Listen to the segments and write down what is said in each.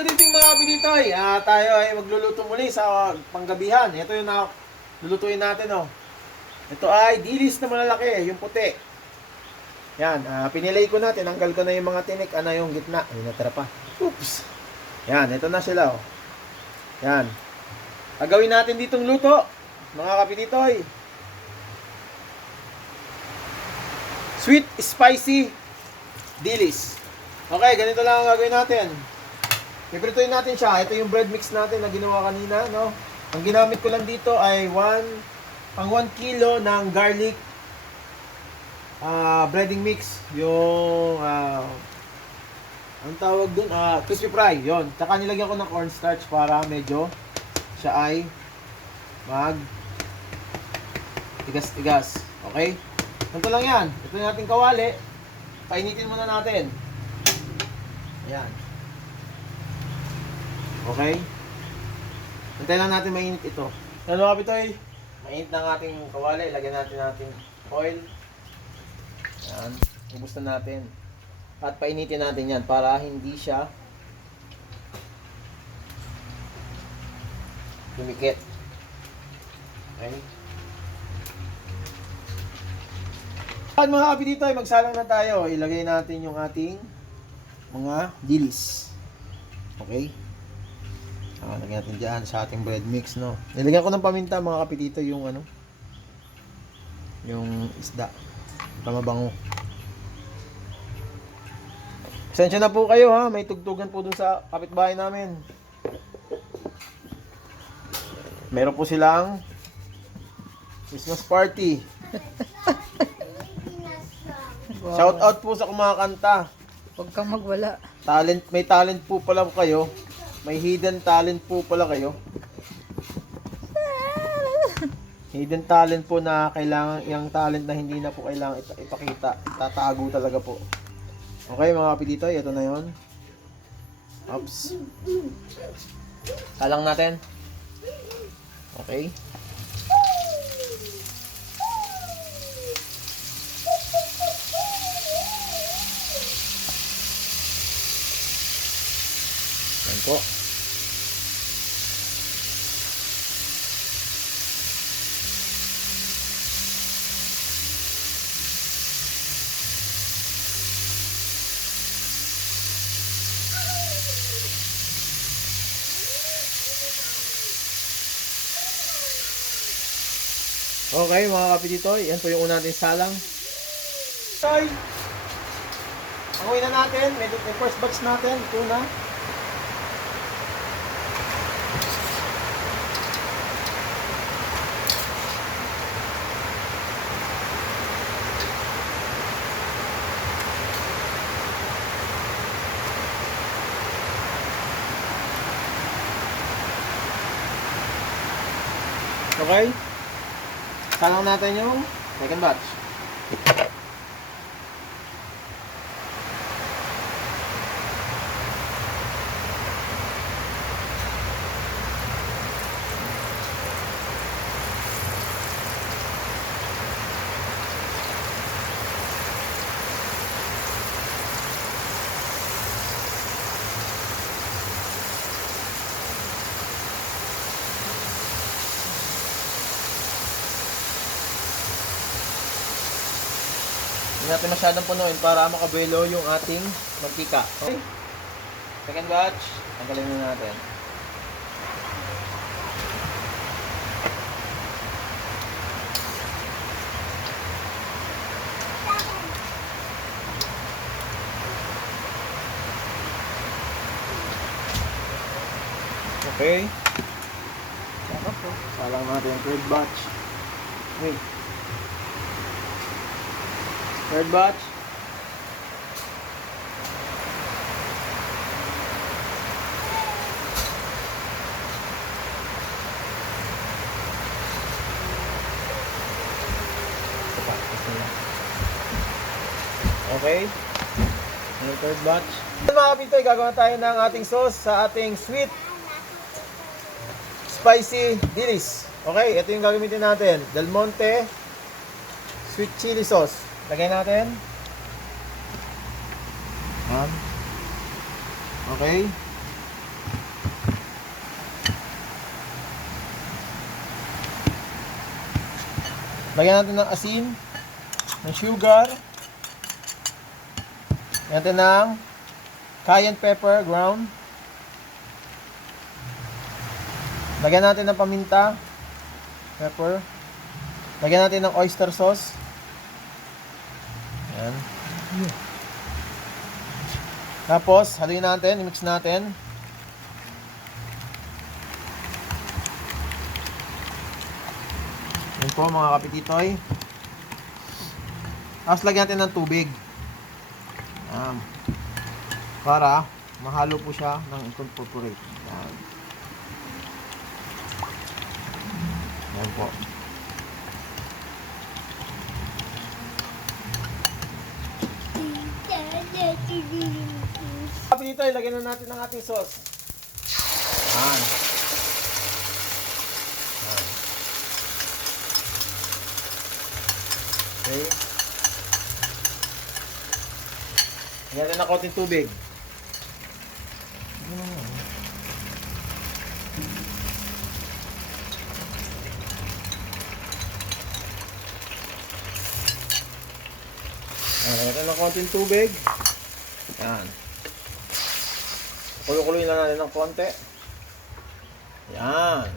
Dito mga kapititoy, tayo ay magluluto muli sa panggabihan. Ito yung lulutuin natin, oh. Ito ay dilis na malalaki, yung puti. Yan, pinilay ko na, tinanggal ko na yung mga tinik, yung gitna. Ay, natira pa. Oops. Yan, ito na sila, oh. Yan. Gagawin natin ditong luto, mga kapititoy. Sweet, spicy, dilis. Okay, ganito lang ang gagawin natin. Piprituin natin siya. Ito yung bread mix natin na ginawa kanina, no? Ang ginamit ko lang dito ay 1 kilo ng garlic breading mix. Yung ang tawag dun, crispy fry. Yon. Tsaka nilagyan ko ng cornstarch para medyo siya ay mag tigas-tigas. Okay? Ganito lang yan. Ito yung ating kawali. Painitin muna natin. Ayan. Okay? Hintayin lang natin mainit ito. Ano mga kapitoy? Mainit na ang ating kawali. Ilagyan natin ating oil. Ayan. Ubus na natin. At painitin natin yan para hindi siya dumikit. Okay? At mga kapitoy, magsalang na tayo. Ilagay natin yung ating mga dilis. Okay? Lagyan natin dyan sa ating bread mix, no? Nilagyan ko ng paminta, mga kapitito, yung yung isda. Pamabango. Pasensya na po kayo, ha? May tugtugan po dun sa kapitbahay namin. Meron po silang Christmas party. Wow. Shout out po sa kumakanta. Huwag kang magwala. May talent po pala kayo. May hidden talent po pala kayo. Hidden talent po na kailangan, yung talent na hindi na po kailangan ipakita. Tatago talaga po. Okay mga kapititoy, ito na yon. Oops. Salang natin. Okay. Yan po. Okay mga kapititoy, yan po yung una natin salang. Okay. Anguin na natin, may first batch natin, ito na. Okay. Salang natin yung second batch. Hindi natin masyadong punuin para makabuelo yung ating mantika. Okay. Second batch, tanggalin na natin. Okay. Salang natin yung third batch. Okay. Third batch. Okay. Yung third batch. Mga kapitoy, gagawa tayo ng ating sauce sa ating sweet spicy dilis. Okay, ito yung gagamitin natin. Del Monte sweet chili sauce. Lagay natin. Okay. Lagyan natin ng asin, ng sugar. Lagyan natin ng cayenne pepper ground. Lagyan natin ng paminta, pepper. Lagyan natin ng oyster sauce. Ayan. Tapos, haluin natin, i-mix natin. Yan po mga kapititoy. Tapos lagyan natin ng tubig. Para mahalo po siya ng incorporate. Yan. Yan po. Kapititoy, lagyan na natin ng ating sauce. Yan. Yan. Okay. Lagyan natin ng konting tubig. Lagyan natin ng konting tubig. Yan. Kulo-kuloyin lang natin ng konti. Yan.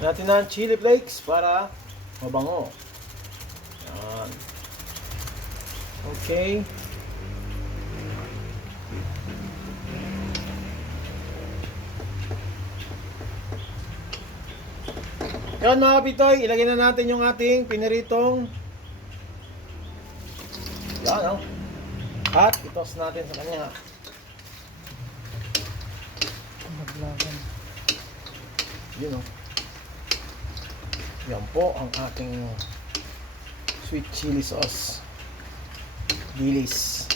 Natin ng chili flakes para mabango. Yan. Okay. Yan mga kapitoy, ilagay na natin yung ating piniritong yan, oh. At itos natin sa kanya. Maglagan. Yun, oh. Yan po ang ating sweet chili sauce. Dilis.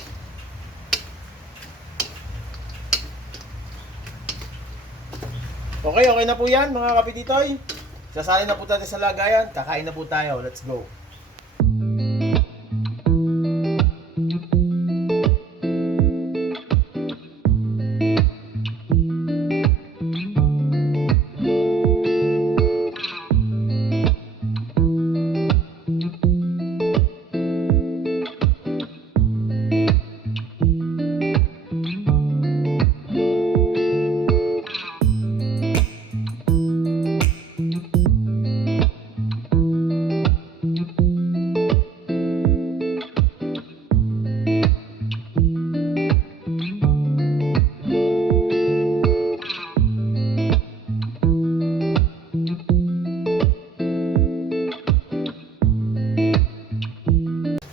Okay, okay na po yan mga kapititoy. Sasali na po tayo sa lagayan. Kakain na po tayo. Let's go.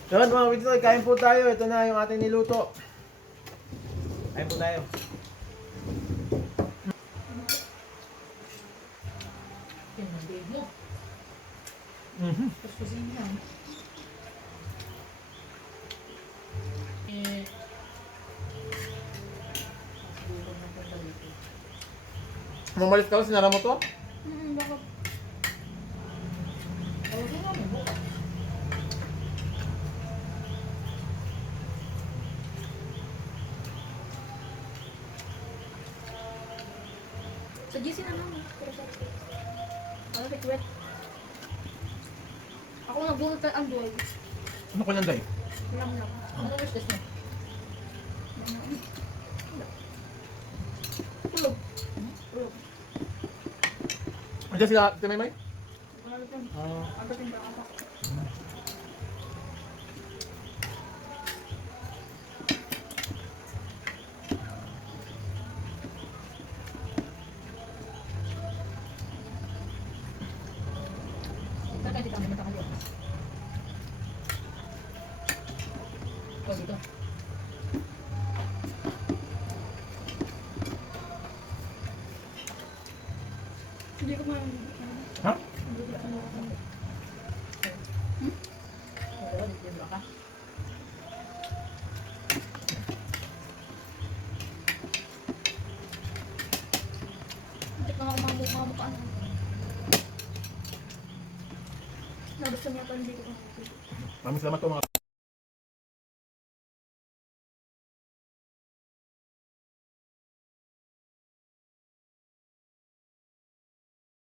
Yun mga kapititoy, kain po tayo. Ito na yung ating niluto. Kain po tayo. Yan ang big mo. Tapos kusin yan. Siguro na po dito. Nung malit ka, sinara mo to? Bakit? Tawagin namin mo. Sa GC na lang. Ano request? Ako nagbunot ang Android. Ano ko lang day? Lang lang. Ano wish list mo? Tulog. Tulog. Andiyan sila, ito may may? Ano ito? Ano ito? Dito. Hindi ko man. Ha? Hindi ko man. Dito ba ka? Hindi ko mga mukha. Nabas kami ito, hindi ko. Maraming salamat po mga